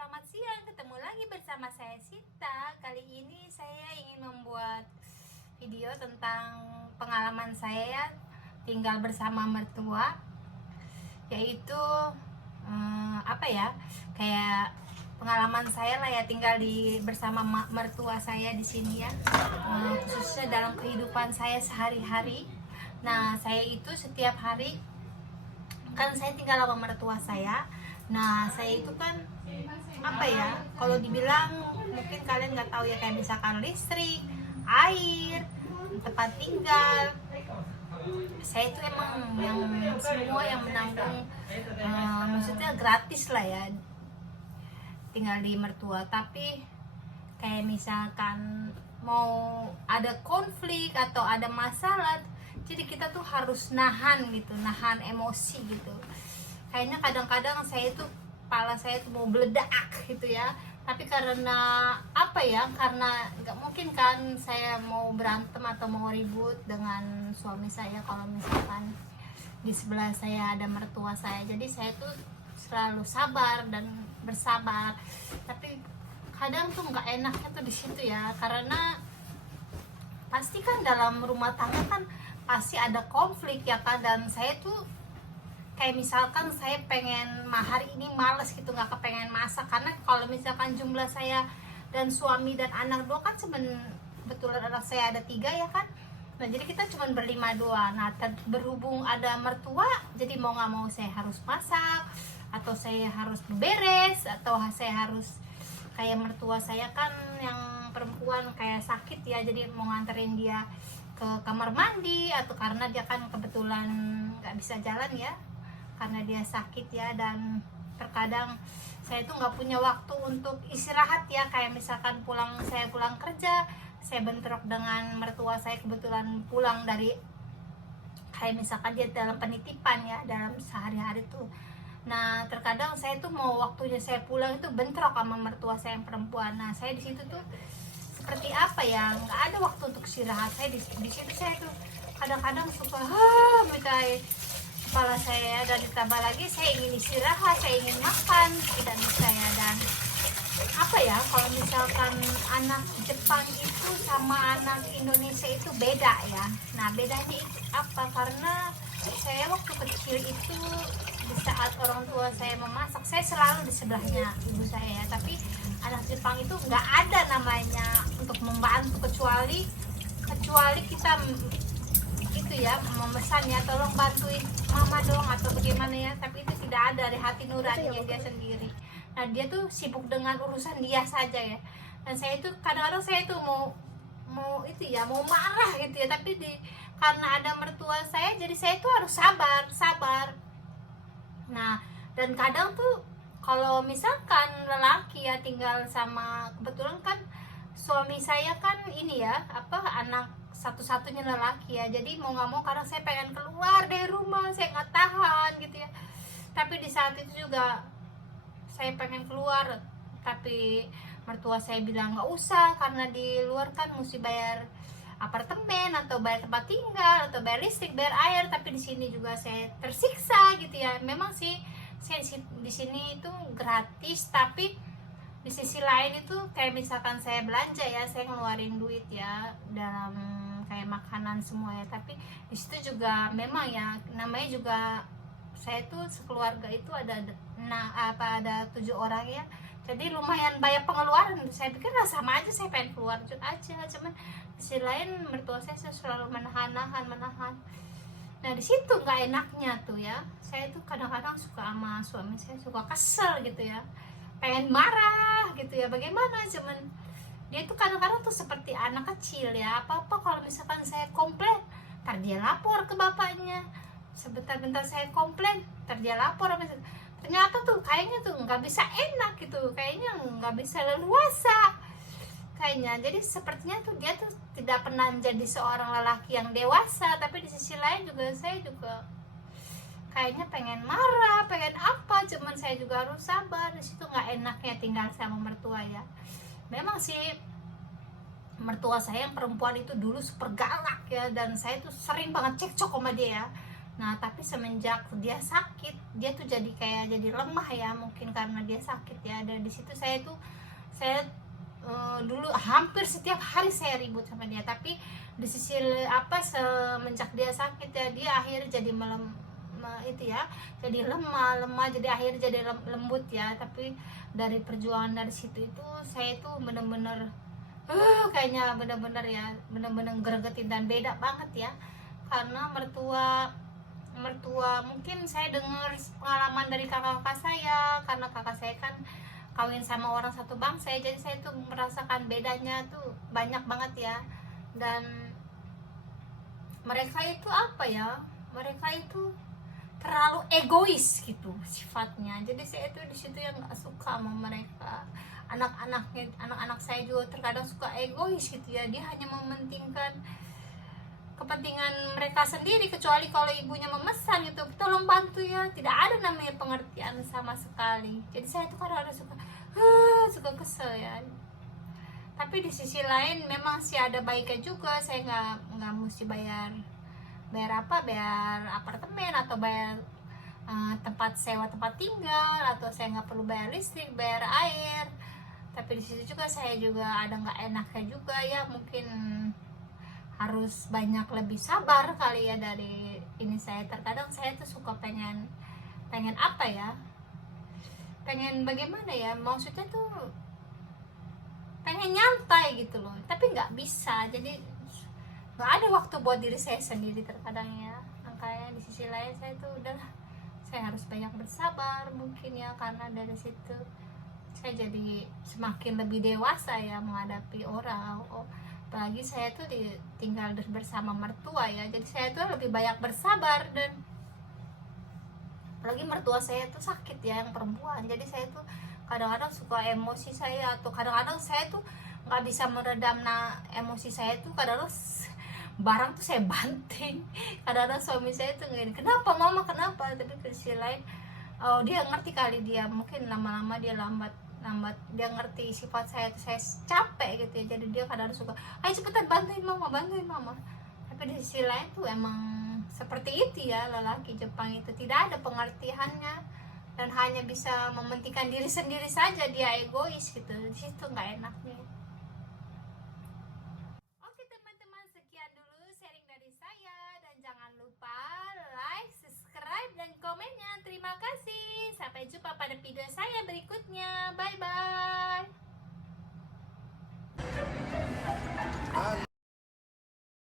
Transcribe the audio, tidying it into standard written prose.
selamat siang. Ketemu lagi bersama saya Sita. Kali ini saya ingin membuat video tentang pengalaman saya ya, tinggal bersama mertua. Yaitu kayak pengalaman saya lah ya, tinggal bersama mertua saya di sini ya, khususnya dalam kehidupan saya sehari-hari. Nah, saya itu setiap hari kan saya tinggal sama mertua saya. Nah, saya itu kan kalau dibilang mungkin kalian nggak tahu ya, kayak misalkan listrik, air, tempat tinggal, saya itu emang yang semua yang menanggung, maksudnya gratis lah ya, tinggal di mertua. Tapi kayak misalkan mau ada konflik atau ada masalah, jadi kita tuh harus nahan gitu, nahan emosi gitu. Kayaknya kadang-kadang saya tuh, kepala saya tuh mau meledak gitu ya. Tapi karena karena nggak mungkin kan saya mau berantem atau mau ribut dengan suami saya kalau misalkan di sebelah saya ada mertua saya. Jadi saya tuh selalu sabar dan bersabar. Tapi kadang tuh nggak enaknya tuh di situ ya, karena pasti kan dalam rumah tangga kan pasti ada konflik ya kan. Dan saya tuh kayak misalkan saya pengen hari ini males gitu, nggak kepengen masak, karena kalau misalkan jumlah saya dan suami dan anak dua kan betulan anak saya ada 3 ya kan. Nah, jadi kita cuma berlima dua. Nah, berhubung ada mertua, jadi mau nggak mau saya harus masak, atau saya harus beres, atau saya harus kayak mertua saya kan yang perempuan kayak sakit ya, jadi mau nganterin dia ke kamar mandi, atau karena dia kan kebetulan nggak bisa jalan ya karena dia sakit ya. Dan terkadang saya tuh nggak punya waktu untuk istirahat ya, kayak misalkan saya pulang kerja, saya bentrok dengan mertua saya, kebetulan pulang dari kayak misalkan dia dalam penitipan ya, dalam sehari-hari tuh. Nah, terkadang saya tuh mau waktunya saya pulang itu bentrok sama mertua saya yang perempuan. Nah, saya di situ tuh seperti nggak ada waktu untuk istirahat. Saya di situ saya tuh kadang-kadang suka mitai kepala saya, dan ditambah lagi saya ingin istirahat, saya ingin makan, tidak bisa ya. Dan kalau misalkan anak Jepang itu sama anak Indonesia itu beda ya. Nah, bedanya itu karena saya waktu kecil itu di saat orang tua saya memasak, saya selalu di sebelahnya ibu saya. Tapi anak Jepang itu nggak ada namanya untuk membantu, kecuali kita itu ya memesan ya, tolong bantuin mama dong atau bagaimana ya. Tapi itu tidak ada dari hati nuraninya dia sendiri. Nah, dia tuh sibuk dengan urusan dia saja ya. Dan saya itu kadang-kadang saya tuh mau marah gitu ya, tapi karena ada mertua saya, jadi saya tuh harus sabar. Nah, dan kadang tuh kalau misalkan lelaki ya tinggal sama, kebetulan kan suami saya kan ini ya anak satu-satunya lelaki ya, jadi mau nggak mau kadang saya pengen keluar dari rumah, saya nggak tahan gitu ya. Tapi di saat itu juga saya pengen keluar, tapi mertua saya bilang nggak usah, karena di luar kan mesti bayar apartemen atau bayar tempat tinggal atau bayar listrik, bayar air. Tapi di sini juga saya tersiksa gitu ya. Memang sih saya di sini itu gratis, tapi di sisi lain itu kayak misalkan saya belanja ya, saya ngeluarin duit ya dalam kayak makanan semua ya. Tapi di situ juga memang ya, namanya juga saya tuh sekeluarga itu ada 7 orang ya, jadi lumayan banyak pengeluaran. Saya pikir sama aja, saya pengen keluar aja, cuman di sisi lain mertua saya selalu menahan. Nah, di situ nggak enaknya tuh ya, saya tuh kadang-kadang suka sama suami saya suka kesel gitu ya, pengen marah gitu ya, bagaimana, cuman dia tuh kadang-kadang tuh seperti anak kecil ya. Apa-apa kalau misalkan saya komplain, ntar dia lapor ke bapaknya. Sebentar-bentar saya komplain, ntar dia lapor. Ternyata tuh kayaknya tuh nggak bisa enak gitu, kayaknya nggak bisa leluasa kayaknya. Jadi sepertinya tuh dia tuh tidak pernah menjadi seorang lelaki yang dewasa. Tapi di sisi lain juga saya juga kayaknya pengen marah, pengen cuman saya juga harus sabar. Di situ nggak enaknya tinggal sama mertua ya. Memang sih mertua saya yang perempuan itu dulu super galak ya, dan saya tuh sering banget cekcok sama dia ya. Nah tapi semenjak dia sakit, dia tuh jadi kayak jadi lemah ya, mungkin karena dia sakit ya. Dan di situ saya dulu hampir setiap hari saya ribut sama dia, tapi di sisi semenjak dia sakit ya, dia akhirnya jadi itu ya, jadi lemah, jadi akhirnya jadi lembut ya. Tapi dari perjuangan dari situ itu, saya itu bener-bener kayaknya bener-bener ya, bener-bener gregetin dan beda banget ya. Karena mertua mungkin saya dengar pengalaman dari kakak-kakak saya, karena kakak saya kan kawin sama orang satu bangsa ya, jadi saya tuh merasakan bedanya tuh banyak banget ya. Dan mereka itu mereka itu terlalu egois gitu sifatnya. Jadi saya tuh di situ yang nggak suka sama mereka. Anak-anak saya juga terkadang suka egois gitu ya, dia hanya mementingkan kepentingan mereka sendiri, kecuali kalau ibunya memesan gitu, tolong bantu ya, tidak ada namanya pengertian sama sekali. Jadi saya tuh kadang-kadang suka kesel ya. Tapi di sisi lain memang sih ada baiknya juga, saya nggak mesti bayar apartemen atau bayar sewa tempat tinggal, atau saya nggak perlu bayar listrik, bayar air. Tapi di situ juga saya juga ada nggak enaknya juga ya, mungkin harus banyak lebih sabar kali ya dari ini. Saya terkadang saya tuh suka pengen apa ya, pengen bagaimana ya, maksudnya tuh pengen nyantai gitu loh, tapi nggak bisa. Jadi nggak ada waktu buat diri saya sendiri terkadang ya. Makanya di sisi lain saya tuh udahlah, saya harus banyak bersabar mungkin ya, karena dari situ saya jadi semakin lebih dewasa ya menghadapi orang. Apalagi saya tuh tinggal bersama mertua ya, jadi saya tuh lebih banyak bersabar. Dan apalagi mertua saya tuh sakit ya, yang perempuan, jadi saya tuh kadang-kadang suka emosi saya, atau kadang-kadang saya tuh nggak bisa meredam emosi saya tuh. Kadang-kadang barang tuh saya banting, kadang-kadang suami saya tuh ngini, kenapa mama, kenapa? Tapi ke sisi lain, dia ngerti kali, dia mungkin lama-lama dia lambat dia ngerti sifat saya tuh, saya capek gitu ya. Jadi dia kadang-kadang suka, ayo cepetan bantuin mama. Tapi di sisi lain tuh emang seperti itu ya, lelaki Jepang itu tidak ada pengertiannya dan hanya bisa mementingkan diri sendiri saja, dia egois gitu. Di situ nggak enaknya. Oke teman-teman, sekian dulu sharing dari saya, dan jangan lupa like, subscribe, dan komennya. Terima kasih, sampai jumpa pada video saya berikutnya. Bye bye.